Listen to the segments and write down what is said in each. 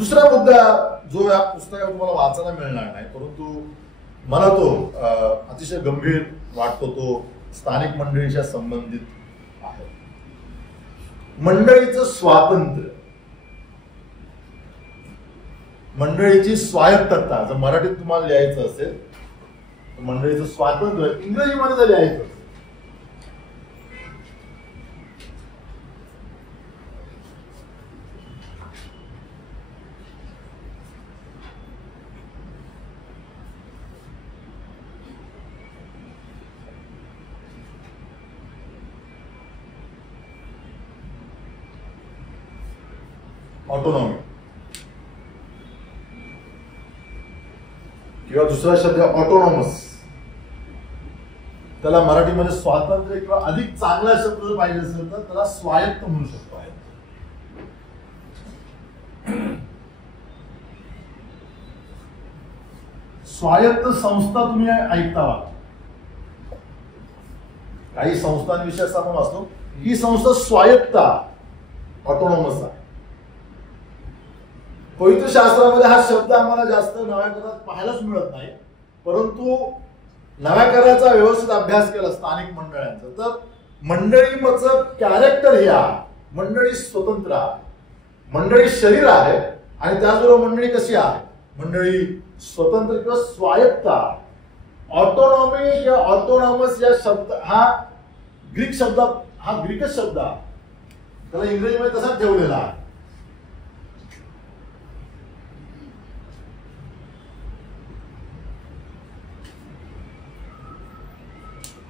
दुसरा मुद्दा जो या पुस्तकात तुम्हाला वाचायला मिळणार नाही, परंतु मला तो अतिशय गंभीर वाटतो, तो स्थानिक मंडळीच्या संबंधित आहे. मंडळीचं स्वातंत्र्य, मंडळीची स्वायत्तता, जर मराठीत तुम्हाला लिहायचं असेल तर मंडळीचं स्वातंत्र्य इंग्रजीमध्ये जर लिहायचं असेल ऑटोनॉमी किंवा दुसरा शब्द ऑटोनॉमस, त्याला मराठीमध्ये स्वातंत्र्य किंवा अधिक चांगला शब्द जर पाहिजे असेल तर त्याला स्वायत्त म्हणू शकतो. स्वायत्त संस्था तुम्ही ऐकता, काही संस्थांविषयी असं आपण वाचतो, ही संस्था स्वायत्त ऑटोनॉमस आहे. पवित्र शास्त्रामध्ये हा शब्द आम्हाला जास्त नव्या करारात पाहायलाच मिळत नाही, परंतु नव्या कराराचा व्यवस्थित अभ्यास केला स्थानिक मंडळांचा तर मंडळीचं कॅरेक्टर हे आहे, मंडळी स्वतंत्र आहे, मंडळी शरीर आहे आणि त्याचबरोबर मंडळी कशी आहे, मंडळी स्वतंत्र किंवा स्वायत्त आहे. ऑटोनॉमी किंवा ऑटोनॉमस या शब्द हा ग्रीक शब्द, हा ग्रीकच शब्द आहे, त्याला इंग्रजीमध्ये तसाच ठेवलेला आहे.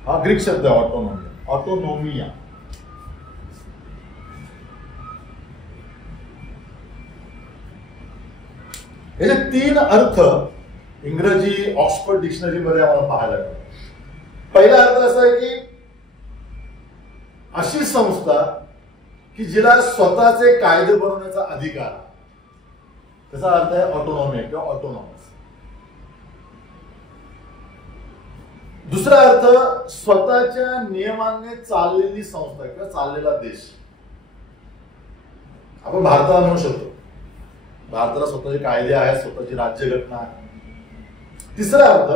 हा ग्रीक शब्द आहे ऑटोनॉमी, ऑटोनॉमिया. याचे 3 अर्थ इंग्रजी ऑक्सफर्ड डिक्शनरी मध्ये आम्हाला पाहायला मिळतात. पहिला अर्थ असा आहे की अशी संस्था की जिला स्वतःचे कायदे बनवण्याचा अधिकार, त्याचा अर्थ आहे ऑटोनॉमी किंवा ऑटोनॉमस. दुसरा अर्थ स्वतःच्या नियमाने चाललेली संस्था किंवा चाललेला देश. आपण भारताला म्हणू शकतो, भारताला स्वतःचे कायदे आहेत, स्वतःची राज्यघटना आहे. तिसरा अर्थ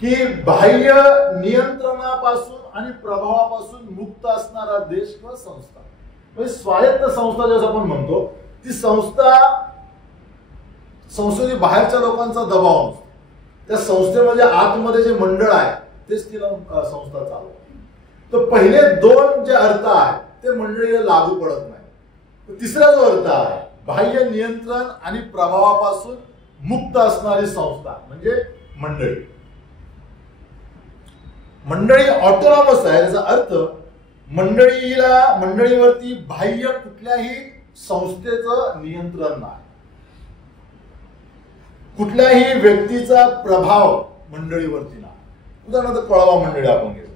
की बाह्य नियंत्रणापासून आणि प्रभावापासून मुक्त असणारा देश किंवा संस्था. म्हणजे स्वायत्त संस्था जसं आपण म्हणतो, ती संस्था संस्थेची बाहेरच्या लोकांचा दबाव नसतो, त्या संस्थेमध्ये आतमध्ये जे मंडळ आहे तेच तिला संस्था चालवते. तर पहिले 2 जे अर्थ आहेत ते मंडळीला लागू पडत नाही. तिसरा जो अर्थ आहे बाह्य नियंत्रण आणि प्रभावापासून मुक्त असणारी संस्था म्हणजे मंडळी. मंडळी ऑटोनॉमस आहे, याचा अर्थ मंडळीवरती बाह्य कुठल्याही संस्थेचं नियंत्रण नाही, कुठल्याही व्यक्तीचा प्रभाव मंडळीवरती नाही. उदाहरणार्थ पळवा मंडळी आपण घेतो,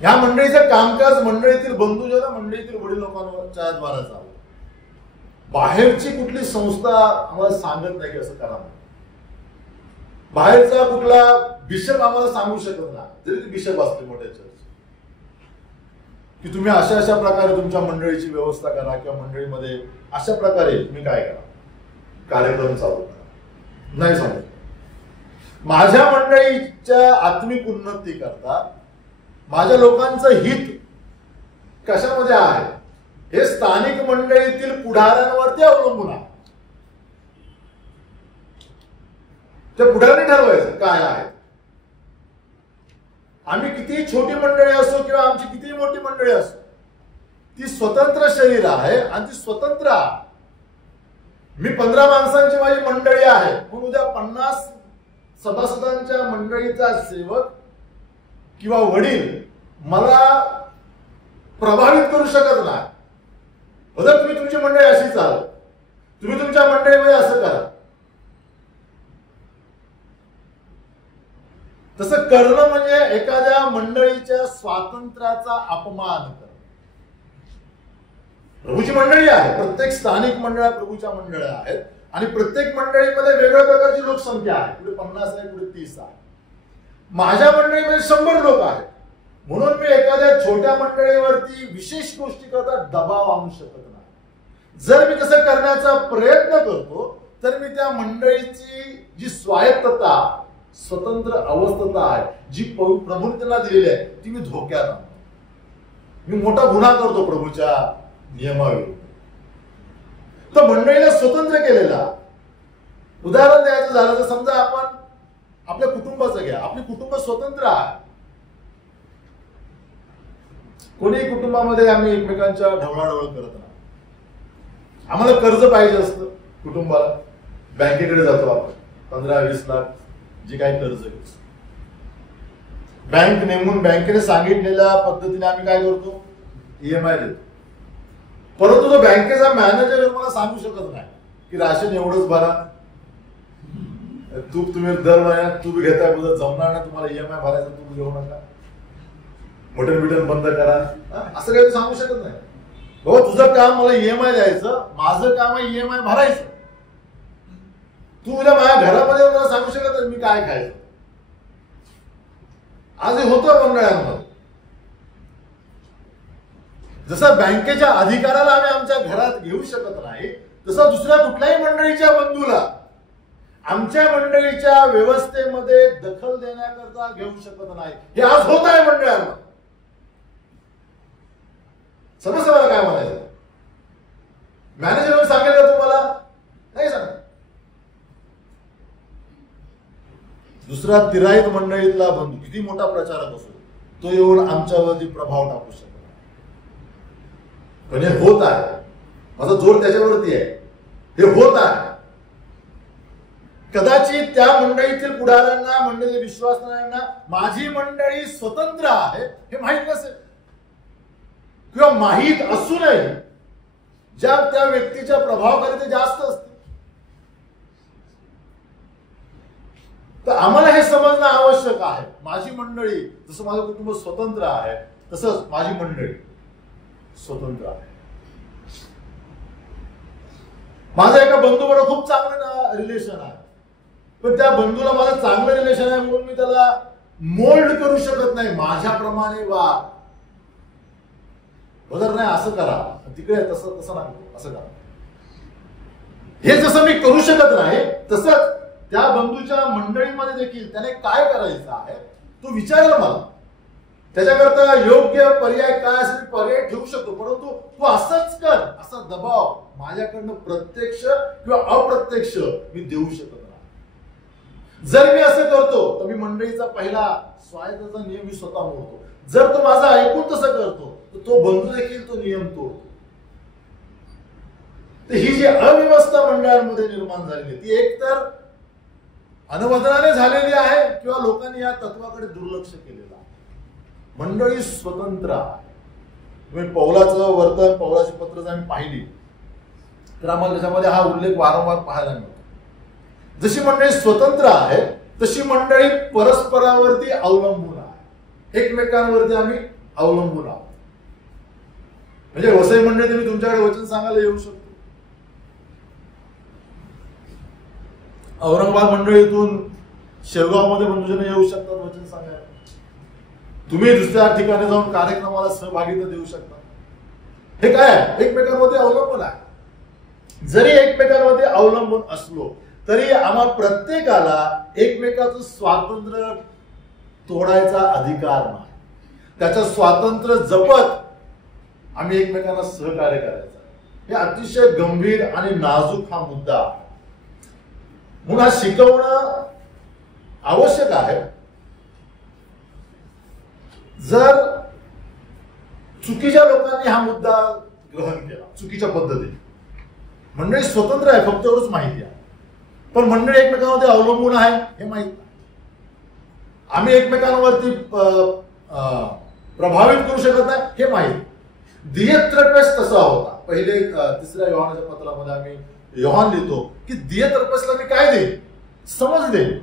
ह्या मंडळीचं कामकाज मंडळीतील बंधू ज्याला मंडळीतील वडील लोकांच्या द्वारा चालू. बाहेरची कुठली संस्था आम्हाला सांगत नाही की असं करा, बाहेरचा कुठला बिशप आम्हाला सांगू शकत नाही, जरी ते बिशप असते मोठ्या चर्च, की तुम्ही अशा अशा प्रकारे तुमच्या मंडळीची व्यवस्था करा किंवा मंडळीमध्ये अशा प्रकारे तुम्ही काय करा, कार्यक्रम चालू करा, नाही सांगत. माझ्या मंडळीच्या आत्मिक उन्नती करता माझ्या लोकांचं हित कशामध्ये आहे हे स्थानिक मंडळीतील पुढाऱ्यांवरती अवलंबून आहे. त्या पुढाऱ्यांनी ठरवायचं काय आहे. आम्ही कितीही छोटी मंडळी असो किंवा आमची कितीही मोठी मंडळी असो, ती स्वतंत्र शरीर आहे आणि ती स्वतंत्र आहे. मी 15 माणसांची माझी मंडळी आहे, पण उद्या 50 सभासदांच्या मंडळीचा सेवक किंवा वडील मला प्रभावित करू शकत नाही. बघा, तुम्ही तुमची मंडळी अशी चालवा, तुम्ही तुमच्या मंडळीमध्ये असं करा. तसं करणं म्हणजे एखाद्या मंडळीच्या स्वातंत्र्याचा अपमान करणं. प्रभूची मंडळी आहे, प्रत्येक स्थानिक मंडळ प्रभूच्या मंडळ्या आहेत आणि प्रत्येक मंडळीमध्ये वेगळ्या प्रकारची लोकसंख्या आहे. कुठे 50 आहे, कुठे 30 आहे. माझ्या मंडळीमध्ये 100 लोक आहेत, म्हणून मी एखाद्या छोट्या मंडळीवरती विशेष गोष्टी करता दबाव आणू शकत नाही. जर मी तसं करण्याचा प्रयत्न करतो तर मी त्या मंडळीची जी स्वायत्तता, स्वतंत्र अवस्था आहे, जी प्रभूने त्यांना दिलेली आहे, ती मी धोक्यात आणतो. मी मोठा गुन्हा करतो प्रभूच्या नियमाविरुद्ध. तर मंडळीला स्वतंत्र केलेला, उदाहरण द्यायचं झालं तर समजा आपण आपल्या कुटुंबाचं घ्या. आपले कुटुंब स्वतंत्र आहे. कोणीही कुटुंबामध्ये आम्ही एकमेकांच्या ढवळाढवळ करत नाही. आम्हाला कर्ज पाहिजे असतं कुटुंबाला, बँकेकडे जातो आपण, 15-20 लाख जे काही कर्ज घेतो. बँक नेमून बँकेने सांगितलेल्या पद्धतीने आम्ही काय करतो, EMI देतो. परंतु तो बँकेचा मॅनेजर मला सांगू शकत नाही की राशन एवढंच भरा, तुम्ही दर महिन्यात तूप घेताय, जमणार नाही तुम्हाला, EMI भरायचं, तूप घेऊ नका, मटन बिटन बंद करा, असं काही सांगू शकत नाही. बाबा तुझं काम मला EMI द्यायचं, माझं काम आहे EMI भरायचं. तू उद्या माझ्या घरामध्ये मला सांगू शकत नाही मी काय खायचं. आज हे होतं मंडळांमध्ये. जसं बँकेच्या अधिकाराला आम्ही आमच्या घरात घेऊ शकत नाही, तसं दुसऱ्या कुठल्याही मंडळीच्या बंधूला आमच्या मंडळीच्या व्यवस्थेमध्ये दखल देण्याकरता घेऊ शकत नाही. हे आज होत आहे मंडळांना. समजलं मला काय म्हणायचं? मॅनेजर सांगेल का तुम्हाला? नाही सांग. दुसरा तिराईत मंडळीतला बंधू किती मोठा प्रचारक असो, तो येऊन आमच्यावरती प्रभाव टाकू शकतो. पण हे होत आहे. माझा जोर त्याच्यावरती आहे. हे होत आहे. कदाचित त्या मंडळीतील पुढाऱ्यांना, मंडळी विश्वासणाऱ्यांना माझी मंडळी स्वतंत्र आहे हे माहीत नसेल, किंवा माहीत असूनही ज्या त्या व्यक्तीच्या प्रभावाखाली ते जास्त असते. तर आम्हाला हे समजणं आवश्यक आहे. माझी मंडळी, जसं माझं कुटुंब स्वतंत्र आहे तसंच माझी मंडळी स्वतंत्र आहे. माझा एका बंधूबरोबर खूप चांगलं रिलेशन आहे, पण त्या बंधूला माझं चांगलं रिलेशन आहे म्हणून मी त्याला मोल्ड करू शकत नाही. माझ्याप्रमाणे वाग, बदल नाही, असं करा, तिकडे तसं तसं नाही, असं करा, हे जसं मी करू शकत नाही, तसंच त्या बंधूच्या मंडळीमध्ये देखील त्याने काय करायचं आहे तो विचारला मला. त्याच्याकरता योग्य पर्याय काय असेल पर्याय ठेवू शकतो, परंतु तू असंच कर असा दबाव माझ्याकडनं प्रत्यक्ष किंवा अप्रत्यक्ष मी देऊ शकत नाही. जर मी असं करतो तर मी मंडळीचा पहिला स्वायत्तचा नियम मी स्वतः मोडतो. जर तो माझा ऐकून तसं करतो तर तो बंधू देखील तो नियम तोडतो. तर ही जी अव्यवस्था मंडळांमध्ये निर्माण झालेली ती एकतर अनवधनाने झालेली आहे किंवा लोकांनी या तत्वाकडे दुर्लक्ष केलेलं आहे. मंडळी स्वतंत्र आहे. तुम्ही पौलाचं वर्तन, पौलाची पत्र जर आम्ही पाहिली तर आम्हाला त्याच्यामध्ये हा उल्लेख वारंवार पाहायला मिळतो. जशी मंडळी स्वतंत्र आहे तशी मंडळी परस्परावरती अवलंबून आहे. एकमेकांवरती आम्ही अवलंबून आहोत. म्हणजे वसई मंडळी तुम्ही तुमच्याकडे वचन सांगायला येऊ शकतो. औरंगाबाद मंडळीतून शेवगावमध्ये बंधूजन येऊ शकतात वचन सांगायला. तुम्ही दुसऱ्या ठिकाणी जाऊन कार्यक्रमाला सहभागिता देऊ शकता. हे काय आहे? एकमेकांमध्ये अवलंबून आहे. जरी एकमेकांमध्ये अवलंबून असलो तरी आम्हा प्रत्येकाला एकमेकाचं स्वातंत्र्य तोडायचा अधिकार नाही. त्याचं स्वातंत्र्य जपत आम्ही एकमेकांना सहकार्य करायचं. हे अतिशय गंभीर आणि नाजूक हा मुद्दा आहे. म्हणून हा शिकवणं आवश्यक आहे. जर चुकीच्या लोकांनी हा मुद्दा ग्रहण केला चुकीच्या पद्धतीने, मंडळी स्वतंत्र आहे फक्त एवढंच माहिती आहे, पण मंडळी एकमेकांमध्ये अवलंबून आहे हे माहित नाही. आम्ही एकमेकांवरती प्रभावित करू शकत नाही हे माहित. दियत्रपेस तसा होता. पहिले 3 योहानाच्या पत्रामध्ये आम्ही योहान लिहितो की दियत्रपेसला मी काय देईन? समज देईन.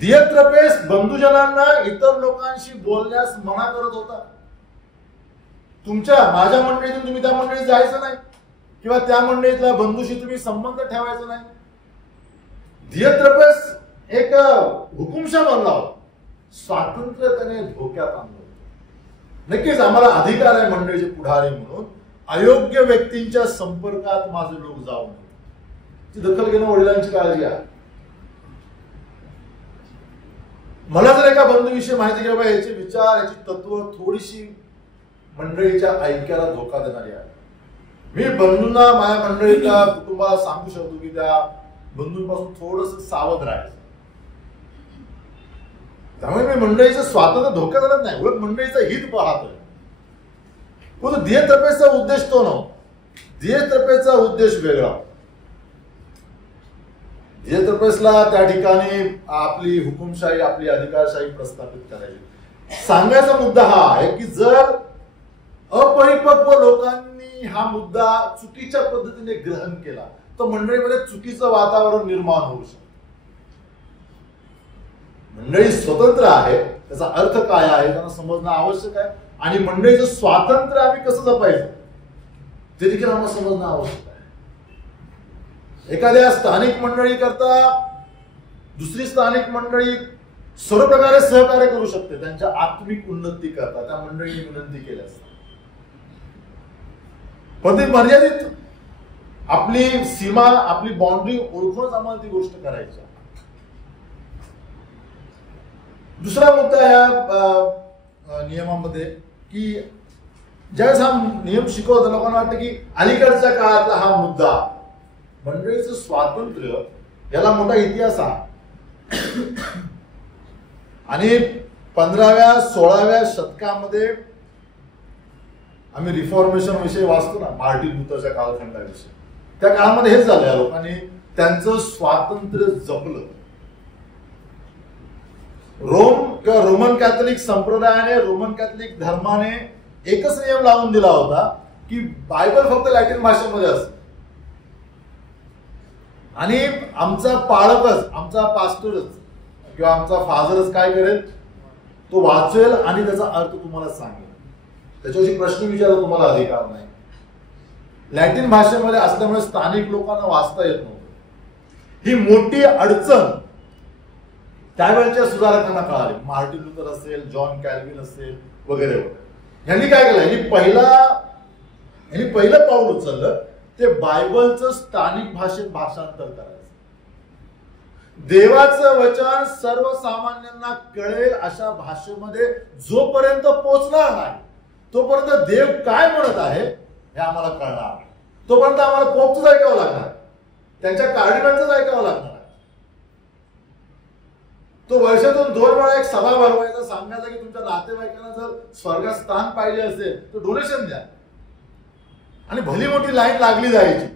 दियत्रपेस बंधुजनांना इतर लोकांशी बोलण्यास मना करत होता. माझ्या मंडळीतून तुम्ही त्या मंडळीत जायचं नाही किंवा त्या मंडळीतल्या बंधूशी तुम्ही संबंध ठेवायचा नाही. दियत्रपेस एक हुकुमशा बनला होता. स्वातंत्र्य त्याने धोक्यात आणलं. नक्कीच आम्हाला अधिकार आहे मंडळीचे पुढारी म्हणून अयोग्य व्यक्तींच्या संपर्कात माझे लोक जाऊ नये, ती दखल घेणं वडिलांची काळजी आहे. मला जर एका बंधूविषयी माहिती घ्यावी, याचे विचार, याची तत्व थोडीशी मंडळीच्या ऐक्याला धोका देणारी आहे. मी बंधूंना, माझ्या मंडळीच्या कुटुंबाला सांगू शकतो की त्या बंधूंपासून थोडस सावध राहायचं. त्यामुळे मी मंडळीचं स्वातंत्र्य धोक्यात आणत नाही, उलट मंडळीचं हित पाहतोय. पण ध्येयतर्फेचा उद्देश तो नव्हता. ध्येयतर्फेचा उद्देश वेगळा. ध्येयतर्फेसला त्या ठिकाणी आपली हुकुमशाही, आपली अधिकारशाही प्रस्थापित करायची. सांगायचा मुद्दा हा आहे की जर अपरिपक्व लोकांनी हा मुद्दा चुकीच्या पद्धतीने ग्रहण केला तर मंडळीमध्ये चुकीचं वातावरण निर्माण होऊ शकतं. मंडळी स्वतंत्र आहे, त्याचा अर्थ काय आहे त्यांना समजणं आवश्यक आहे. आणि मंडळीचं स्वातंत्र्य आम्ही कसं जपायचं ते देखील आम्हाला समजणं आवश्यक आहे. एखाद्या स्थानिक मंडळी करता दुसरी स्थानिक मंडळी सर्व प्रकारे सहकार्य करू शकते त्यांच्या आत्मिक उन्नती करता, त्या मंडळीने विनंती केल्यास. पण ते मर्यादित आपली सीमा, आपली बाउंड्री ओळखूनच आम्हाला ती गोष्ट करायची. दुसरा मुद्दा या नियमामध्ये की ज्यावेळेस हा नियम शिकवतो लोकांना वाटतं की अलीकडच्या काळातला हा मुद्दा मंडळीचं स्वातंत्र्य, याला मोठा इतिहास आहे. आणि 15व्या 16व्या शतकामध्ये आम्ही रिफॉर्मेशन विषयी वाचतो ना, मार्टिन लुथरच्या कालखंडाविषयी. त्या काळामध्ये हेच झालं, या लोकांनी त्यांचं स्वातंत्र्य जपलं. रोम किंवा रोमन कॅथलिक संप्रदायाने, रोमन कॅथलिक धर्माने एकच नियम लावून दिला होता की बायबल फक्त लॅटिन भाषेमध्ये असते. आणि आमचा पाळकच, आमचा पास्टरच किंवा आमचा फादरच काय करेल, तो वाचेल आणि त्याचा अर्थ तुम्हाला सांगेल. त्याच्याशी प्रश्न विचारायला तुम्हाला अधिकार नाही. लॅटिन भाषेमध्ये असल्यामुळे स्थानिक लोकांना वाचता येत नव्हतं. ही मोठी अडचण त्यावेळेच्या सुधारकांना कळाली. मार्टिन लुथर असेल, जॉन कॅल्विन असेल वगैरे वगैरे. यांनी काय केलं, यांनी पहिलं पाऊल उचललं ते बायबलचं स्थानिक भाषेत भाषांतर करायचं. देवाचं वचन सर्वसामान्यांना कळेल अशा भाषेमध्ये जोपर्यंत पोचणार नाही तोपर्यंत देव काय म्हणत आहे हे आम्हाला कळणार. तोपर्यंत आम्हाला पोपचंच ऐकावं लागणार, त्यांच्या कार्डिनलचंच ऐकावं लागणार. तो वर्षातून 2 वेळा एक सभा भरवायचा, सांगायचा की तुमच्या नातेवाईकांना जर स्वर्गात स्थान पाहिजे असेल तर डोनेशन द्या. आणि भली मोठी लाईन लागली जायची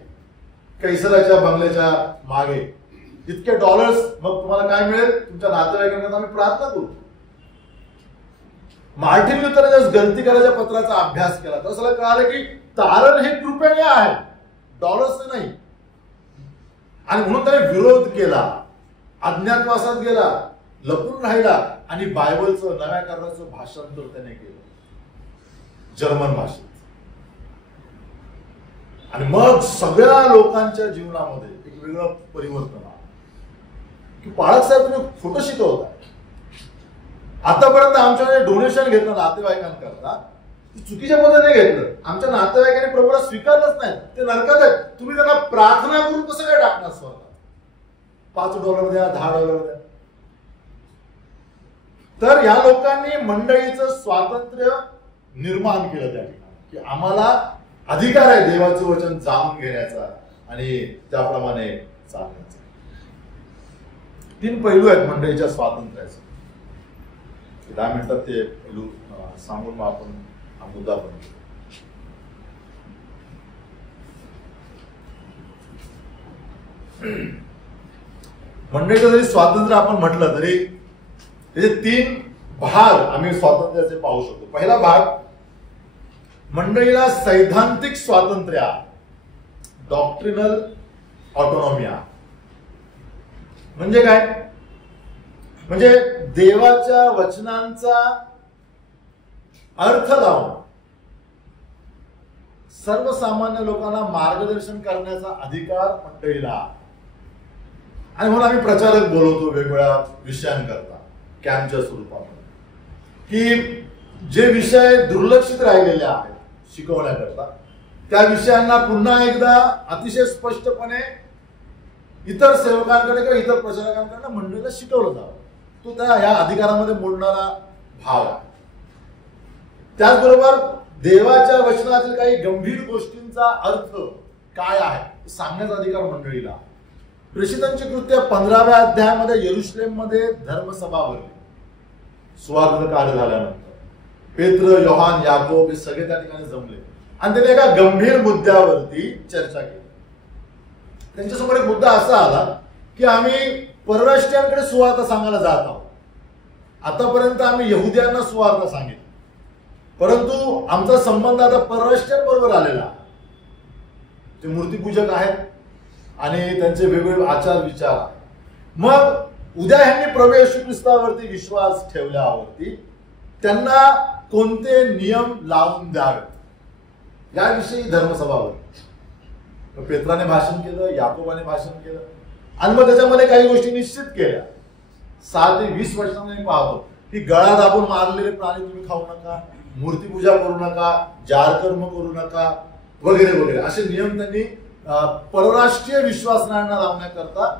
कैसराच्या बंगल्याच्या मागे. इतके डॉलर्स, मग तुम्हाला काय मिळेल, तुमच्या नातेवाईकांना आम्ही प्रार्थना करू. मार्टिन लुथरने गलती करायच्या पत्राचा अभ्यास केला तर असं कळालं की तारण हे कृपेने आहे, डॉलर्स नाही. आणि म्हणून त्याने विरोध केला, अज्ञातवासात गेला, लपून राहिला आणि बायबलचं नव्या कराराचं भाषांतर त्याने केलं जर्मन भाषेत. आणि मग सगळ्या लोकांच्या जीवनामध्ये एक वेगळं परिवर्तन आलं की पाळक साहेब तुम्ही खोटं शिकवता. आतापर्यंत आमच्याकडे डोनेशन घेतलं नातेवाईकांकरता, चुकीच्या पद्धतीने घेतलं. आमच्या नातेवाईकांनी प्रभूला स्वीकारलंच नाही, ते नरकात आहेत. तुम्ही त्यांना प्रार्थना करून कसं काय टाकणार स्वतः? $5 द्या, $10 द्या. तर या लोकांनी मंडळीचं स्वातंत्र्य निर्माण केलं त्या ठिकाणी की आम्हाला अधिकार आहे देवाचं वचन जाणून घेण्याचा आणि त्याप्रमाणे चालण्याचा. 3 पैलू आहेत मंडळीच्या स्वातंत्र्याचे. 10 मिनिटात ते पैलू सांगून मग आपण हा मुद्दा बनवू. मंडळीचं जरी स्वातंत्र्य आपण म्हटलं तरी त्याचे 3 भाग आम्ही स्वातंत्र्याचे पाहू शकतो. पहिला भाग, मंडळीला सैद्धांतिक स्वातंत्र्य, डॉक्ट्रिनल ऑटोनॉमी. म्हणजे काय, म्हणजे देवाच्या वचनांचा अर्थ लावून सर्वसामान्य लोकांना मार्गदर्शन करण्याचा अधिकार मंडळीला. आणि म्हणून आम्ही प्रचारक बोलवतो वेगवेगळ्या विषयांकरता कॅम्पच्या स्वरूपामध्ये की जे विषय दुर्लक्षित राहिलेले आहेत शिकवण्याकरता त्या विषयांना पुन्हा एकदा अतिशय स्पष्टपणे इतर सेवकांकडे किंवा इतर प्रचारकांकडे मंडळीला शिकवलं जावं. तो त्या या अधिकारामध्ये मोडणारा भाव आहे. त्याचबरोबर देवाच्या वचनातील काही गंभीर गोष्टींचा अर्थ काय आहे सांगण्याचा अधिकार मंडळीला. प्रेषितांची कृत्य 15व्या अध्यायामध्ये यरुशलेममध्ये धर्मसभा भरली. सुवार्थ कार्य झाल्यानंतर पेत्र, योहान, याकोब हे सगळे त्या ठिकाणी जमले आणि त्यांनी एका गंभीर मुद्द्यावरती चर्चा केली. त्यांच्यासमोर एक मुद्दा असा आला की आम्ही परराष्ट्रीयांकडे सुवार्थ सांगायला जात आहोत. आतापर्यंत आम्ही यहुद्यांना सुवार्थ सांगितलं, परंतु आमचा संबंध आता परराष्ट्रीयांबरोबर आलेला. ते मूर्तीपूजक आहेत आणि त्यांचे वेगवेगळे आचार विचार. मग उद्या ह्यांनी प्रभू येशू ख्रिस्तावरती विश्वास ठेवल्यावरती त्यांना कोणते नियम लावून द्यावेत याविषयी धर्मसभा होती. पेत्राने भाषण केलं, याकोबाने भाषण केलं आणि मग त्याच्यामध्ये काही गोष्टी निश्चित केल्या. 6 ते 20 वर्षांनी पाहतो की गळा दाबून मारलेले प्राणी तुम्ही खाऊ नका, मूर्तीपूजा करू नका, जारकर्म करू नका वगैरे वगैरे असे नियम त्यांनी परराष्ट्रीय विश्वासनांना लावण्याकरता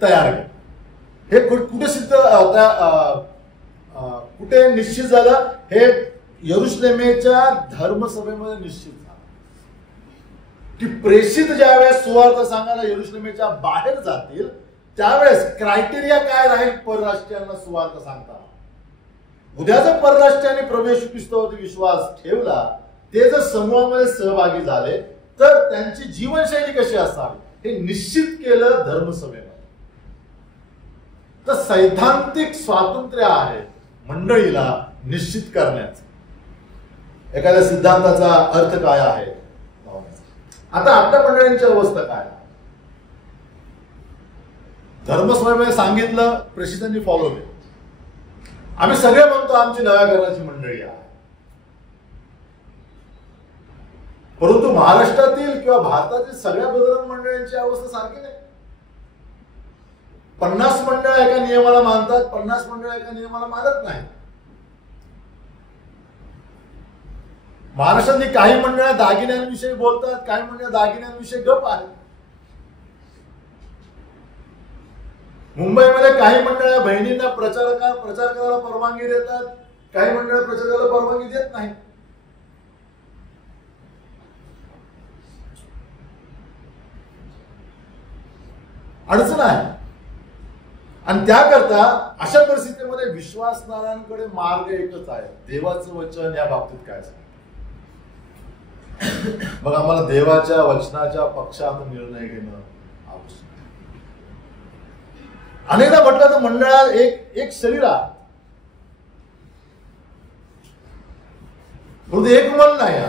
तयार केले. हे कुठे सिद्ध कुठे निश्चित झालं? हे यरुशलेमेच्या धर्मसभेमध्ये निश्चित झालं की प्रेषित ज्यावेळेस सुवार्थ सांगायला यरुशलेमेच्या बाहेर जातील त्यावेळेस क्रायटेरिया काय राहील परराष्ट्रीयांना सुवार्थ सांगता. उद्या जर परराष्ट्रीयांनी प्रभू येशू ख्रिस्तावरती विश्वास ठेवला, ते जर समूहामध्ये सहभागी झाले तर त्यांची जीवनशैली कशी असावी हे निश्चित केलं धर्मसभेने. तर सैद्धांतिक स्वातंत्र्य आहे मंडळीला निश्चित करण्याचं एखाद्या सिद्धांताचा अर्थ काय आहे. आता आपल्या मंडळींची अवस्था काय? धर्मसभेमध्ये सांगितलं, प्रेषितांनी फॉलो केलं. आम्ही सगळे म्हणतो आमची नव्या घराची मंडळी आहे, परंतु महाराष्ट्रातील किंवा भारतातील सगळ्या बदल मंडळींची अवस्था सारखी नाही. 50 मंडळ एका नियमाला मानतात, 50 मंडळ एका नियमाला मानत नाही. महाराष्ट्रातली काही मंडळ दागिन्यांविषयी बोलतात, काही मंडळ दागिन्यांविषयी गप आहेत. मुंबईमध्ये काही मंडळ बहिणींना प्रचार करायला परवानगी देतात, काही मंडळ प्रचाराला परवानगी देत नाही. अडचण आहे. आणि त्याकरता अशा परिस्थितीमध्ये विश्वासणाऱ्यांकडे मार्ग एकच आहे, देवाचं वचन या बाबतीत काय सांगतं. मग आम्हाला देवाच्या वचनाच्या पक्षात निर्णय घेणं आवश्यक. अनेकदा म्हटलं तर मंडळात एक शरीर आहे, परंतु एक मन नाही.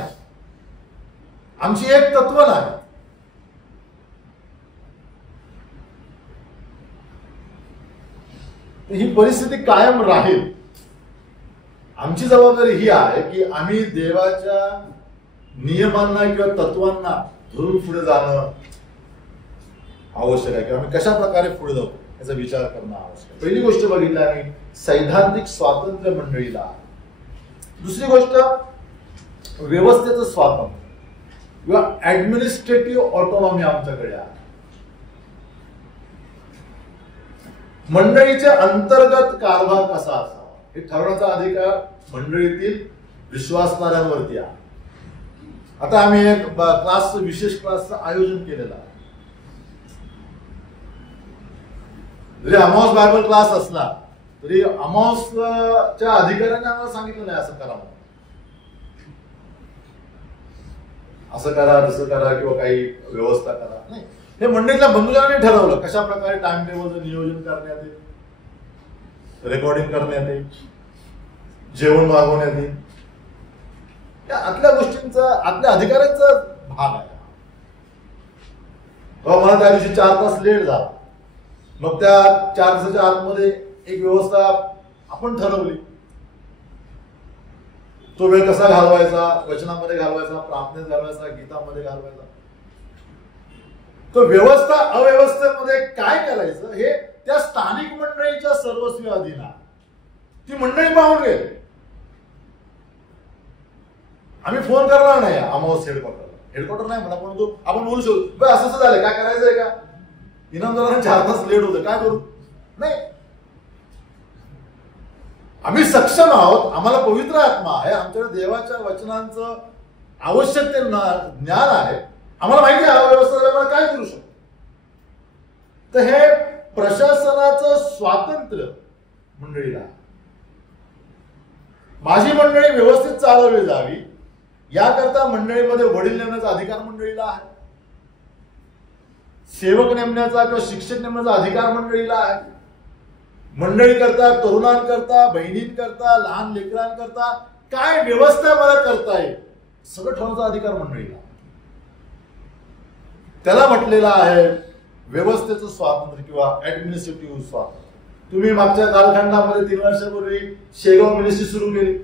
आमची एक तत्व नाही. ही परिस्थिती कायम राहील. आमची जबाबदारी ही आहे की आम्ही देवाच्या नियमांना किंवा तत्वांना धरून पुढे जाणं आवश्यक आहे, की आम्ही कशा प्रकारे पुढे जाऊ याचा विचार करणं आवश्यक आहे. पहिली गोष्ट बघितली आम्ही सैद्धांतिक स्वातंत्र्य मंडळीला. दुसरी गोष्ट व्यवस्थेचं स्वातंत्र्य किंवा ऍडमिनिस्ट्रेटिव्ह ऑटोनॉमी आमच्याकडे आहे. मंडळीचे अंतर्गत कारभार कसा असावा हे ठरवण्याचा अधिकार मंडळीतील विश्वासणाऱ्यांवरती आहे. आता आम्ही एक विशेष क्लासचं आयोजन केलेलं आहे. जरी अमावस बायबल क्लास असला तरी अमावसच्या अधिकाऱ्यांनी आम्हाला सांगितलं नाही असं करा, असं करा, तसं करा किंवा काही व्यवस्था करा. नाही, हे मंडळीतल्या बंधूंनी ठरवलं कशा प्रकारे टाइम टेबलचं नियोजन करण्यात येईल, रेकॉर्डिंग करण्यात येईल, जेवण मागवण्यात येईल. या आतल्या गोष्टींचा आतल्या अधिकाऱ्यांचा भाग आहे. मला त्या दिवशी 4 तास लेट झाला. मग त्या 4 तासाच्या आतमध्ये एक व्यवस्था आपण ठरवली. तो वेळ कसा घालवायचा, वचनामध्ये घालवायचा, प्रार्थनेत घालवायचा, गीतामध्ये घालवायचा. तो व्यवस्था अव्यवस्थेमध्ये काय करायचं हे त्या स्थानिक मंडळीच्या सर्वस्वी अधीन आहे. ती मंडळी पाहून गेली. आम्ही फोन करणार नाही अमावस हेडक्वार्टरला, हेडक्वार्टर नाही म्हणा, परंतु आपण बोलू शकतो असं असं झालं, काय करायचंय का, इनामदारांना 4 तास लेट होतं, काय करू, नाही आम्ही सक्षम आहोत, आम्हाला पवित्र आत्मा आहे, आमच्याकडे देवाच्या वचनांचं आवश्यक ते ज्ञान आहे, आम्हाला माहिती आहे व्यवस्था काय करू शकतो. तर हे प्रशासनाचं स्वातंत्र्य मंडळीला, माझी मंडळी व्यवस्थित चालवली जावी याकरता मंडळीमध्ये वडील नेमण्याचा अधिकार मंडळीला आहे, सेवक नेमण्याचा किंवा शिक्षक नेमण्याचा अधिकार मंडळीला आहे, मंडळी करता, तरुणांकरता, बहिणींकरता, लहान लेकरांकरता काय व्यवस्था मला करता येईल सगळं ठरवण्याचा अधिकार मंडळीला. त्याला म्हटलेलं आहे व्यवस्थेचं स्वातंत्र्य किंवा ऍडमिनिस्ट्रेटिव्ह स्वातंत्र्य. तुम्ही मागच्या कालखंडामध्ये 3 वर्षापूर्वी शेगाव मिनिस्ट्री सुरू केली,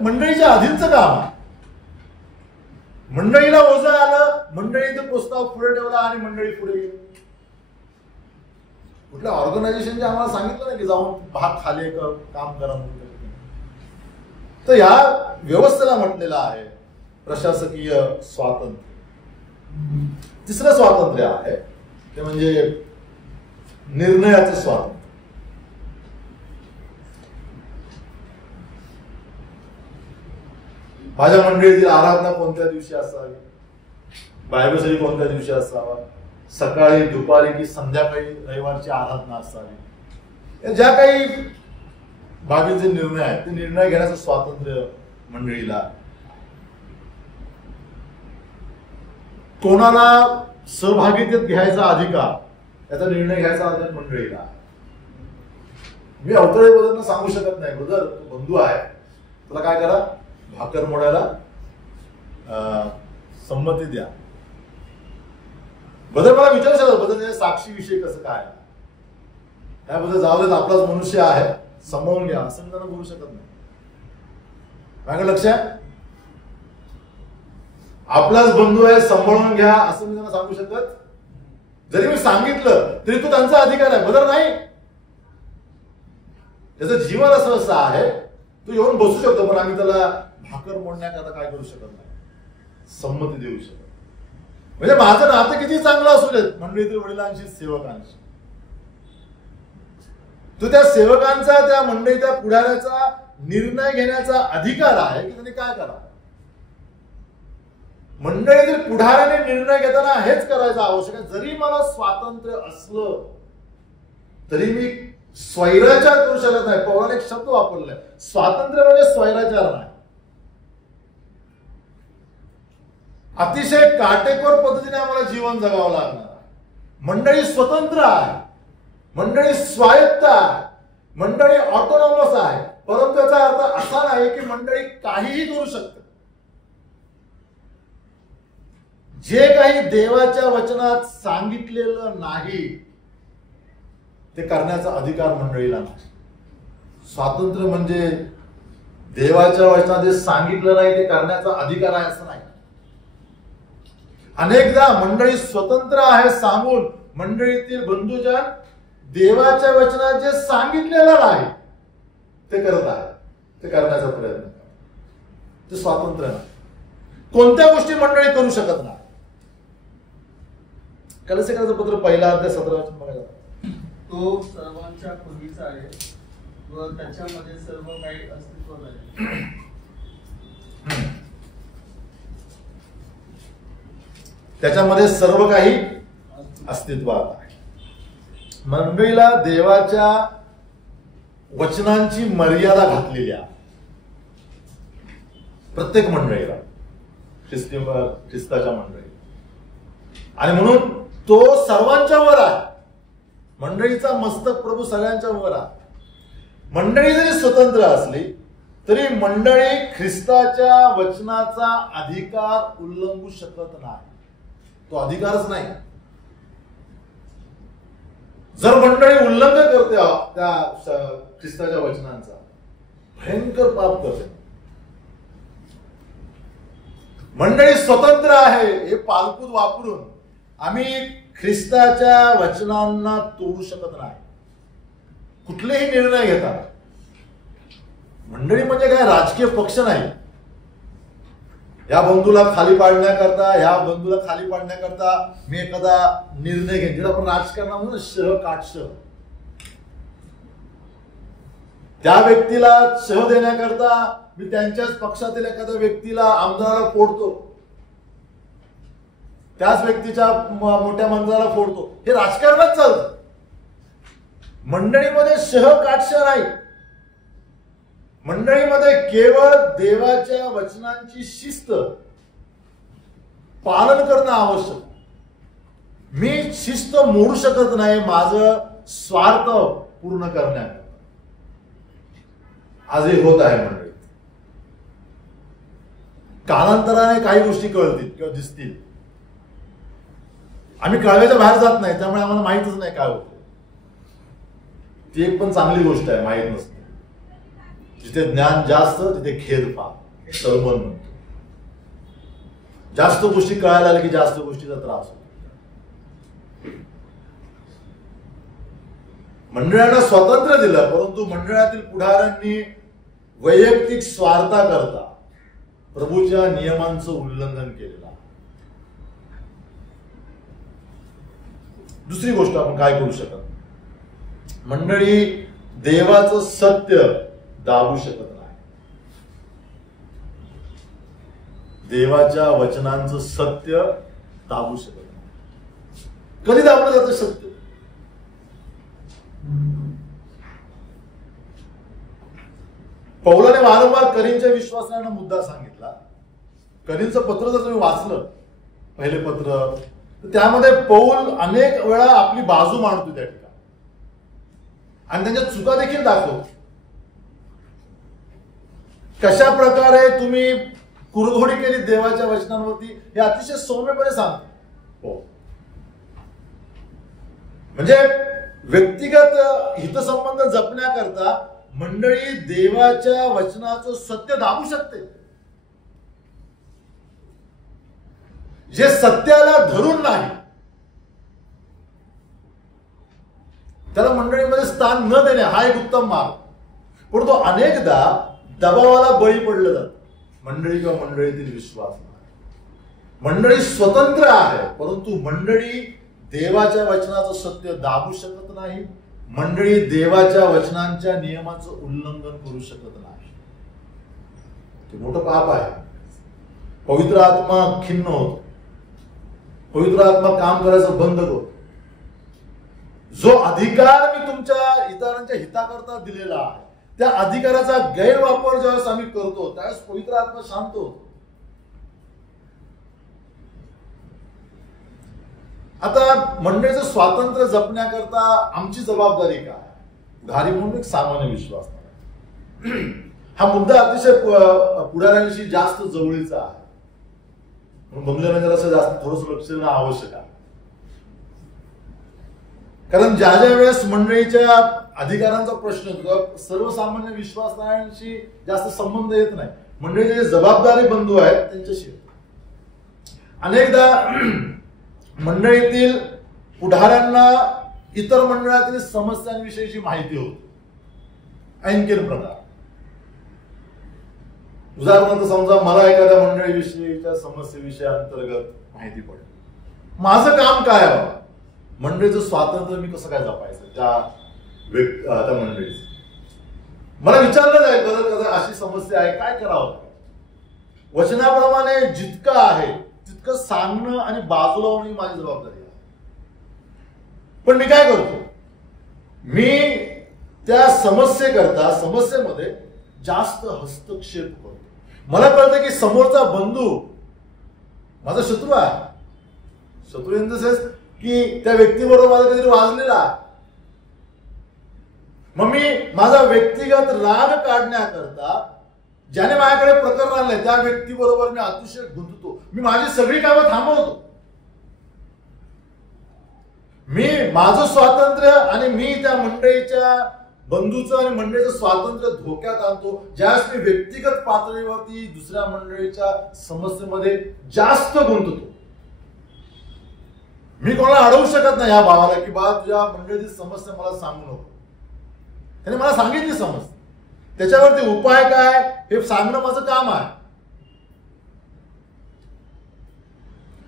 मंडळीच्या अधीनचं काम आहे. मंडळीला ओझं आलं, मंडळीचा प्रस्ताव पुढे ठेवला आणि मंडळी पुढे गेली. कुठल्या ऑर्गनायझेशनचे आम्हाला सांगितलं नाही की जाऊन भाग खाली काम करा म्हणून. तर या व्यवस्थेला म्हटलेलं आहे प्रशासकीय स्वातंत्र्य. तिसरं स्वातंत्र्य आहे ते म्हणजे निर्णयाचं स्वातंत्र्य. माझ्या मंडळीतील आराधना कोणत्या दिवशी असावी, बायबल स्टडी कोणत्या दिवशी असावा, सकाळी, दुपारी की संध्याकाळी रविवारची आराधना असावी, ज्या काही बाबीचे निर्णय आहेत ते निर्णय घेण्याचं स्वातंत्र्य मंडळीला. कोणाला सहभागितेत घ्यायचा अधिकार, याचा निर्णय घ्यायचा अधिकार मंडळीला. मी अवतळे बद्दल सांगू शकत नाही, ब्रदर तू बंधू आहे, तुला काय करा, भाकर मोडायला संमती द्या. बदल मला विचारू शकत, बदल साक्षी विषय कसं काय, त्याबद्दल जाऊ देत, आपलाच मनुष्य आहे, सांभाळून घ्या असं मी त्यांना बोलू शकत नाही. माझ्या लक्षात, आपलाच बंधू आहे, सांभाळून घ्या असं मी त्यांना सांगू शकत. जरी मी सांगितलं तरी तो त्यांचा अधिकार आहे, बदल नाही. त्याचं जीवन असं आहे, तू येऊन बसू शकतो, पण आम्ही त्याला भाकर मोडण्याकरता काय करू शकत नाही, संमती देऊ शकत. म्हणजे माझं नातं किती चांगलं असू देत मंडळीतील वडिलांशी, सेवकांशी, तो त्या सेवकांचा, त्या मंडळीच्या पुढाऱ्याचा निर्णय घेण्याचा अधिकार आहे की त्यांनी काय करावं. मंडळीतील पुढाऱ्याने निर्णय घेताना हेच करायचं आवश्यक आहे. जरी मला स्वातंत्र्य असलं तरी मी स्वैराचार करू शकत नाही. पौराणिक एक शब्द वापरलाय, स्वातंत्र्य म्हणजे स्वैराचार नाही. अतिशय काटेकोर पद्धतीने आम्हाला जीवन जगावं लागणार. मंडळी स्वतंत्र आहे, मंडळी स्वायत्त आहे, मंडळी ऑटोनॉमस आहे, परंतु त्याचा अर्थ असा नाही की मंडळी काहीही करू शकते. जे काही देवाच्या वचनात सांगितलेलं नाही ते करण्याचा अधिकार मंडळीला नाही. स्वातंत्र्य म्हणजे देवाच्या वचनात जे सांगितलं नाही ते करण्याचा अधिकार आहे असं नाही. अनेकदा मंडळी स्वतंत्र आहे सांगून मंडळीतील बंधुजन देवाच्या वचनात जे सांगितलेलं नाही ते करत आहे, ते करण्याचा प्रयत्न करतात. ते स्वातंत्र्य नाही. कोणत्या गोष्टी मंडळी करू शकत नाही. कलसीकराचं पत्र 1 अध्याय 17 वचन बघायला. तो सर्वांच्या पूर्वीचा आहे व त्याच्यामध्ये सर्व काही अस्तित्वात आहे. त्याच्यामध्ये सर्व काही अस्तित्वात आहे. मंडळीला देवाच्या वचनांची मर्यादा घातलेली आहे. प्रत्येक मंडळीला, ख्रिस्ताच्या मंडळी, आणि म्हणून तो सर्वांच्या वर आहे. मंडळीचा मस्तक प्रभू सगळ्यांच्या वर आहे. मंडळी जरी स्वतंत्र असली तरी मंडळी ख्रिस्ताच्या वचनाचा अधिकार उल्लंघू शकत नाही. तो अधिकारच नाही. जर मंडळी उल्लंघन करते त्या ख्रिस्ताच्या वचनांचा, भयंकर पाप करते. मंडळी स्वतंत्र आहे हे पालपूत वापरून आम्ही ख्रिस्ताच्या वचनांना तोडू शकत नाही. कुठलेही निर्णय घेतात. मंडळी म्हणजे काय राजकीय पक्ष नाही. ह्या बंधूला खाली पाडण्याकरता, ह्या बंधूला खाली पाडण्याकरता मी एखादा निर्णय घेईन, ज्याला आपण राजकारणामध्ये शह काटशह. त्या व्यक्तीला शह देण्याकरता मी त्यांच्याच पक्षातील एखाद्या व्यक्तीला, आमदाराला फोडतो, त्याच व्यक्तीच्या मोठ्या मंत्र्याला फोडतो. हे राजकारणात चालतं. मंडळीमध्ये शह काटशह नाही. मंडळीमध्ये केवळ देवाच्या वचनांची शिस्त पालन करणं आवश्यक. मी शिस्त मोडू शकत नाही माझं स्वार्थ पूर्ण करण्याकरता. आजही होत आहे मंडळी. कालांतराने काही गोष्टी कळतील किंवा दिसतील. आम्ही कळव्याच्या बाहेर जात नाही, त्यामुळे आम्हाला माहितच नाही काय होतं. ती एक पण चांगली गोष्ट आहे, माहित नसते. जिथे ज्ञान जास्त तिथे खेद फार, सरमन म्हणतो. जास्त गोष्टी कळायला आल्या की जास्त गोष्टीचा त्रास होतो. मंडळांना स्वातंत्र्य दिलं, परंतु मंडळातील पुढाऱ्यांनी वैयक्तिक स्वार्थाकरता प्रभूच्या नियमांचं उल्लंघन केलेलं आहे. दुसरी गोष्ट आपण काय करू शकत, मंडळी देवाचं सत्य दाबू शकत नाही. देवाच्या वचनांचं सत्य दाबू शकत नाही. कधी दाबलं जातं सत्य? पौलाने वारंवार करीनच्या विश्वासाने मुद्दा सांगितला. करीनचं पत्र जर तुम्ही वाचलं, पहिले पत्र, तर त्यामध्ये पौल अनेक वेळा आपली बाजू मांडतो त्या ठिकाणी आणि त्यांच्या चुका देखील दाखवतो. कशा प्रकारे तुम्ही कुरघोडी केली देवाच्या वचनांवरती हे अतिशय सौम्यपणे सांगतो. म्हणजे व्यक्तिगत हितसंबंध जपण्याकरता मंडळी देवाच्या वचनाचं सत्य दाबू शकते. जे सत्याला धरून नाही त्याला मंडळीमध्ये स्थान न देणे हा एक उत्तम मार्ग. परंतु अनेकदा दबावाला बळी पडलं जातं मंडळी किंवा मंडळीतील विश्वास. मंडळी स्वतंत्र आहे, परंतु मंडळी देवाच्या वचनाचं सत्य दाबू शकत नाही. मंडळी देवाच्या वचनांच्या नियमाचं उल्लंघन करू शकत नाही. ते मोठं पाप आहे. पवित्र आत्मा खिन्न होतो. पवित्र आत्मा काम करायचं बंद करतो. जो अधिकार मी तुमच्या इतरांच्या हिताकरता दिलेला आहे त्या अधिकाराचा गैरवापर ज्यावेळेस आम्ही करतो त्यावेळेस पवित्र आत्मा शांत होतो. आता मंडळीचं स्वातंत्र्य जपण्याकरता आमची जबाबदारी काय? घारी म्हणून एक सामान्य विश्वास. हा मुद्दा अतिशय पुढाऱ्यांशी जास्त जवळीचा आहे. बंगल्याने जरा जास्त थोडंसं लक्ष देणं आवश्यक आहे. कारण ज्या ज्या वेळेस मंडळीच्या अधिकारांचा प्रश्न येतो सर्वसामान्य विश्वासांशी जास्त संबंध येत नाही. मंडळीचे जे जबाबदारी बंधू आहेत त्यांच्याशी. अनेकदा मंडळीतील पुढाऱ्यांना इतर मंडळातील समस्यांविषयीची माहिती होती. ऐनकेन प्रकार. उदाहरणार्थ समजा मला एखाद्या मंडळीविषयीच्या समस्येविषयी अंतर्गत माहिती पडली. माझं काम काय आहे बाबा? मंडळीचं स्वातंत्र्य मी कसं काय जपायचं त्या मंडळीचं. मला विचारलं जाईल कदाचित अशी समस्या आहे काय करावं. वचनाप्रमाणे जितकं आहे तितकं सांगणं आणि बाजूला होणं ही माझी जबाबदारी आहे. पण मी काय करतो, मी त्या समस्येमध्ये जास्त हस्तक्षेप करतो. मला कळतं की समोरचा बंधू माझा शत्रू आहे. शत्रू इन द सेन्स की त्या व्यक्तीबरोबर माझा काहीतरी वाजलेला आहे. मग मी माझा व्यक्तिगत राग काढण्याकरता ज्याने माझ्याकडे प्रकरण आणलंय त्या व्यक्तीबरोबर मी अतिशय गुंततो. मी माझी सगळी कामं थांबवतो. मी माझं स्वातंत्र्य आणि मी त्या मंडळीच्या बंधूचं आणि मंडळीचं स्वातंत्र्य धोक्यात आणतो ज्यावेळेस मी व्यक्तिगत पातळीवरती दुसऱ्या मंडळीच्या समस्येमध्ये जास्त गुंततो. मी कोणाला अडवू शकत नाही या भावाला की बा तुझ्या मंडळीची समस्या मला सांगू नको. त्याने मला सांगितली समस्या, त्याच्यावरती उपाय काय हे सांगणं माझं काम आहे.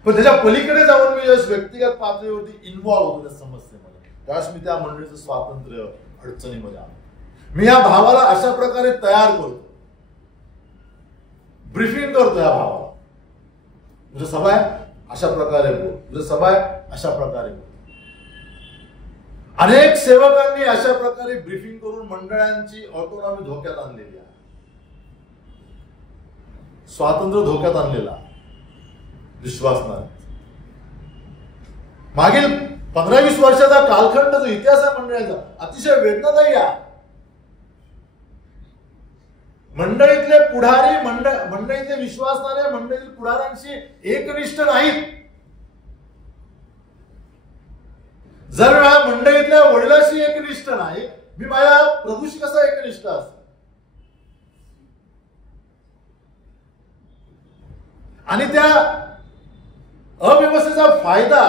पण त्याच्या पलीकडे जाऊन मी व्यक्तिगत पातळीवरती इन्व्हॉल्व्ह होतो त्या समस्येमध्ये, त्यावेळेस मी त्या मंडळीचं स्वातंत्र्य अडचणीमध्ये आलो. मी या भावाला अशा प्रकारे तयार करतो, ब्रीफिंग करतो या भावाला. तुझं सभा आहे अशा प्रकारे बोल, तुझं सभा आहे अशा प्रकारे बोल. अनेक सेवकांनी अशा प्रकारे ब्रीफिंग करून मंडळांची ऑटोनॉमी धोक्यात आणलेली आहे, स्वातंत्र्य धोक्यात आणलेला विश्वास नाही. मागील 15-20 वर्षाचा कालखंड जो इतिहास आहे मंडळाचा अतिशय वेदनादायी आहे. मंडळीतले पुढारी मंडळीतले विश्वासणारे मंडळीतील पुढाऱ्यांशी एकनिष्ठ नाहीत. जर माझ्या मंडळीतल्या वडिलाशी एकनिष्ठ नाही, मी माझ्या प्रभूशी कसा एकनिष्ठ असतो. आणि त्या अव्यवस्थेचा फायदा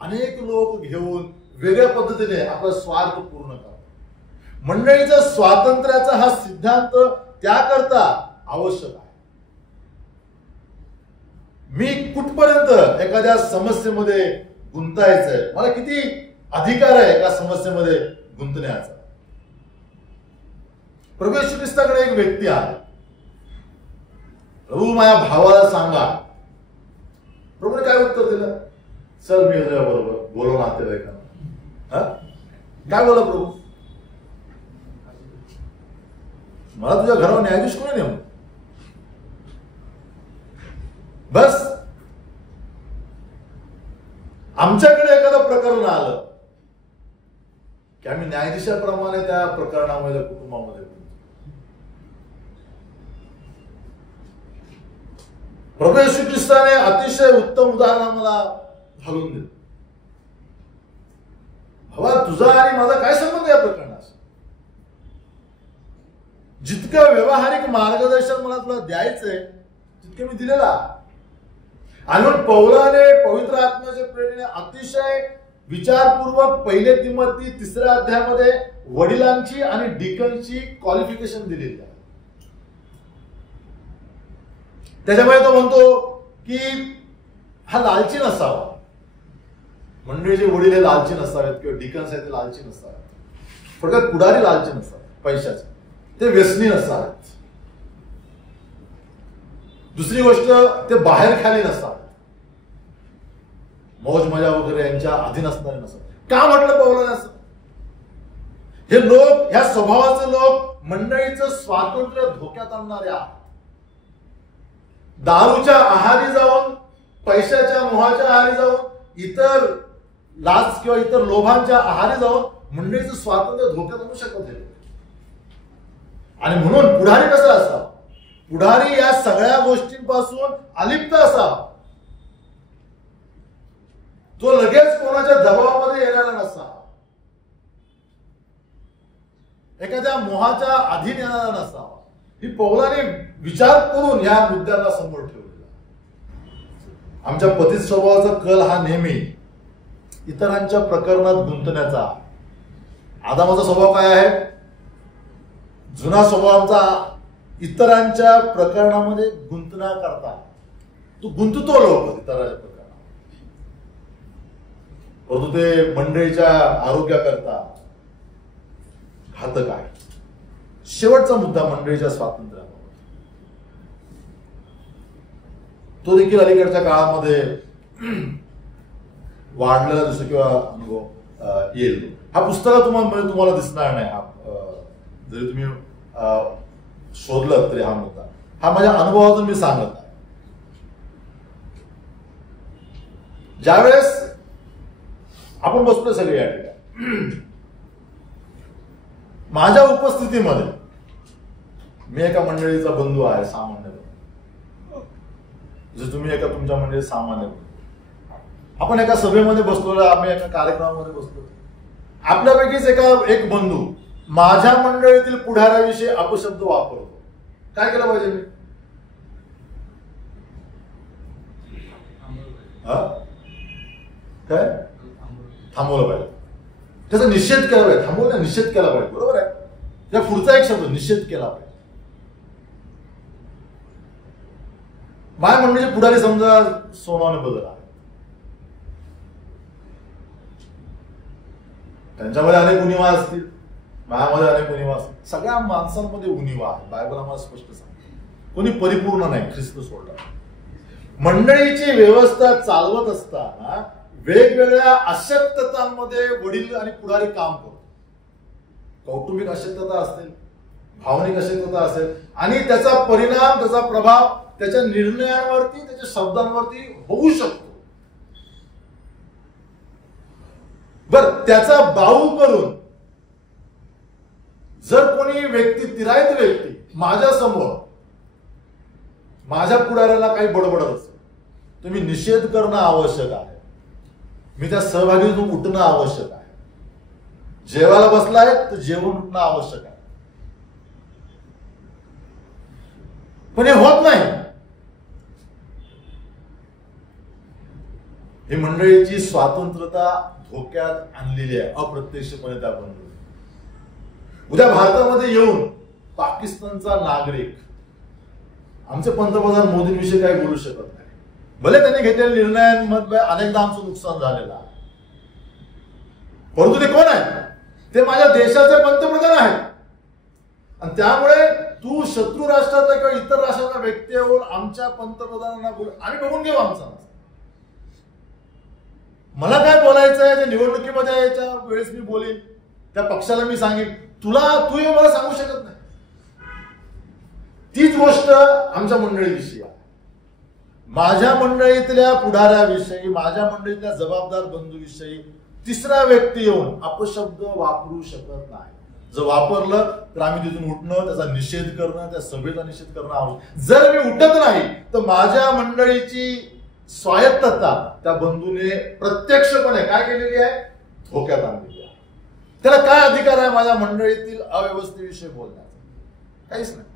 अनेक लोक घेऊन वेगळ्या पद्धतीने आपला स्वार्थ पूर्ण करतात. मंडळीचा स्वातंत्र्याचा हा सिद्धांत त्याकरता आवश्यक आहे. मी कुठपर्यंत एखाद्या समस्येमध्ये गुंतायचंय, मला किती अधिकार आहे एका समस्येमध्ये गुंतण्याचा. प्रभू येशू ख्रिस्ताकडे एक व्यक्ती आहे. प्रभू माझ्या भावाला सांगा. प्रभूने काय उत्तर दिलं? चल मी तुझ्या बरोबर बोलव नातेवाईकांना. काय बोला प्रभू? मला तुझ्या घरावर न्यायाधीश कोणी नेमलं? बस आमच्याकडे एखादं प्रकरण आलं की आम्ही न्यायाधीशाप्रमाणे त्या प्रकरणामध्ये कुटुंबामध्ये प्रभू येशू ख्रिस्ताने अतिशय उत्तम उदाहरण आम्हाला घालून दिलं. बाबा तुझा आणि माझा काय संबंध या प्रकरणाचा? जितकं व्यावहारिक मार्गदर्शन मला तुला द्यायचंय तितकं मी दिलेला. आणि पौलाने पवित्र आत्म्याच्या प्रेरणेने अतिशय विचारपूर्वक 1 तिमोथी 3 अध्यायामध्ये वडिलांची आणि डिकनची क्वालिफिकेशन दिलेली आहे. त्याच्यामुळे तो म्हणतो की हा लालची नसावा. मंडळीचे वडील हे लालची नसावेत किंवा डिकन्स आहेत ते लालची नसावेत. थोडक्यात पुढारी लालची नसावेत पैशाचे, ते व्यसनी नसावेत. दुसरी गोष्ट ते बाहेर खाली नसावेत, मौज मजा वगैरे यांच्या अधीन असणारे नसावेत. का म्हटलं पौलाने असं? हे लोक, ह्या स्वभावाचे लोक मंडळीचं स्वातंत्र्य धोक्यात आणणारे आहेत. दारूच्या आहारी जाऊन, पैशाच्या मोहाच्या आहारी जाऊन, इतर लाच किंवा इतर लोभांच्या आहारी जाऊन मंडळीचं स्वातंत्र्य धोक्यात आणू शकत नाही. आणि म्हणून पुढारी कसं असावं? पुढारी या सगळ्या गोष्टींपासून अलिप्त असावा. तो लगेच कोणाच्या दबावामध्ये येणारा नसावा, एखाद्या मोहाच्या अधीन येणारा नसावा. ही पौलाने विचार करून या मुद्द्यांना समोर ठेवलेला. आमच्या पतित स्वभावाचा कल हा नेहमी इतरांच्या प्रकरणात गुंतण्याचा. आदामाचा स्वभाव काय आहे? जुना स्वभाव आमचा इतरांच्या प्रकरणामध्ये गुंतण्याकरता. तो गुंततो लोक इतरांच्या प्रकरणात, परंतु ते मंडळीच्या आरोग्याकरता घातक आहे. शेवटचा मुद्दा मंडळीच्या स्वातंत्र्याबाबत, तो देखील अलीकडच्या काळामध्ये वाढलेला दिसतो किंवा अनुभव येईल. हा पुस्तकात तुम्हाला दिसणार नाही. जरी तुम्ही शोधलं तरी हा मुद्दा, हा माझ्या अनुभवातून मी सांगत आहे. ज्यावेळेस आपण बसतोय सगळे या ठिकाणी, माझ्या उपस्थितीमध्ये मी एका मंडळीचा बंधू आहे, सामान्य बंधू. जर तुम्ही एका तुमच्या मंडळीत सामान्य बंधू, आपण एका सभेमध्ये बसलो, आम्ही एका कार्यक्रमामध्ये बसलो, आपल्यापैकीच एक बंधू माझ्या मंडळीतील पुढाऱ्याविषयी अपशब्द वापरतो. काय केलं पाहिजे मी? काय थांबवलं पाहिजे, त्याचा निषेध केला पाहिजे. थांबवलं, निषेध केला पाहिजे. बरोबर आहे. त्या पुढचा एक शब्द निषेध केला पाहिजे. माझ्या मंडळीचे पुढारी समजा सोनाने बदल आहे, त्यांच्यामध्ये अनेक उणिवा असतील, माझ्यामध्ये अनेक उणिवा असतील, सगळ्या माणसांमध्ये उणिवा आहे. बायबल आम्हाला स्पष्ट सांगते कोणी परिपूर्ण नाही ख्रिस्त सोडला. मंडळीची व्यवस्था चालवत असताना वेगवेगळ्या अशक्ततांमध्ये वडील आणि पुढारी काम करतो. कौटुंबिक अशक्तता असेल, भावनिक अशक्तता असेल, आणि त्याचा परिणाम, त्याचा प्रभाव त्याच्या निर्णयांवरती, त्याच्या शब्दांवरती होऊ शकतो. बर, त्याचा बाऊ करून जर कोणी व्यक्ती, तिरायत व्यक्ती माझ्या समोर, माझ्या पुढाऱ्याला काही बडबडत असेल, तुम्ही निषेध करणं आवश्यक आहे. मी त्या सहभागीतून उठणं आवश्यक आहे. जेवायला बसलाय तर जेवण उठणं आवश्यक आहे. पण हे होत नाही. ही मंडळीची स्वातंत्र्यता धोक्यात आणलेली आहे अप्रत्यक्षपणे त्या बंधू. उद्या भारतामध्ये येऊन पाकिस्तानचा नागरिक आमचे पंतप्रधान मोदींविषयी काही बोलू शकत नाही. भले त्यांनी घेतलेल्या निर्णयांमध्ये अनेकदा आमचं नुकसान झालेलं आहे, परंतु ते कोण आहेत? ते माझ्या देशाचे पंतप्रधान आहेत. आणि त्यामुळे तू शत्रू राष्ट्रातला किंवा इतर राष्ट्रातला व्यक्ती येऊन आमच्या पंतप्रधानांना बोल, आम्ही बघून घेऊ आमचा. मला काय बोलायचं आहे ते निवडणुकीमध्ये याच्या वेळेस मी बोलेन, त्या पक्षाला मी सांगेन. तू मला सांगू शकत नाही. तीच गोष्ट आमच्या मंडळीविषयी आहे. माझ्या मंडळीतल्या पुढाऱ्याविषयी, माझ्या मंडळीतल्या जबाबदार बंधूविषयी तिसरा व्यक्ती येऊन अपशब्द वापरू शकत नाही. जर वापरलं तर आम्ही तिथून उठणं, त्याचा निषेध करणं, त्या सभेचा निषेध करणं आवश्यक. जर मी उठत नाही तर माझ्या मंडळीची स्वायत्तता त्या बंधूने प्रत्यक्षपणे काय केलेली आहे? धोक्यात आणलेली आहे. त्याला काय अधिकार आहे माझ्या मंडळीतील अव्यवस्थेविषयी बोलण्याचा? काहीच नाही.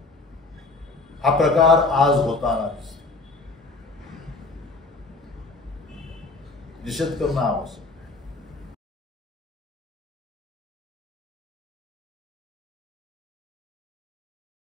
हा प्रकार आज होताना निषेध करणं आवश्यक.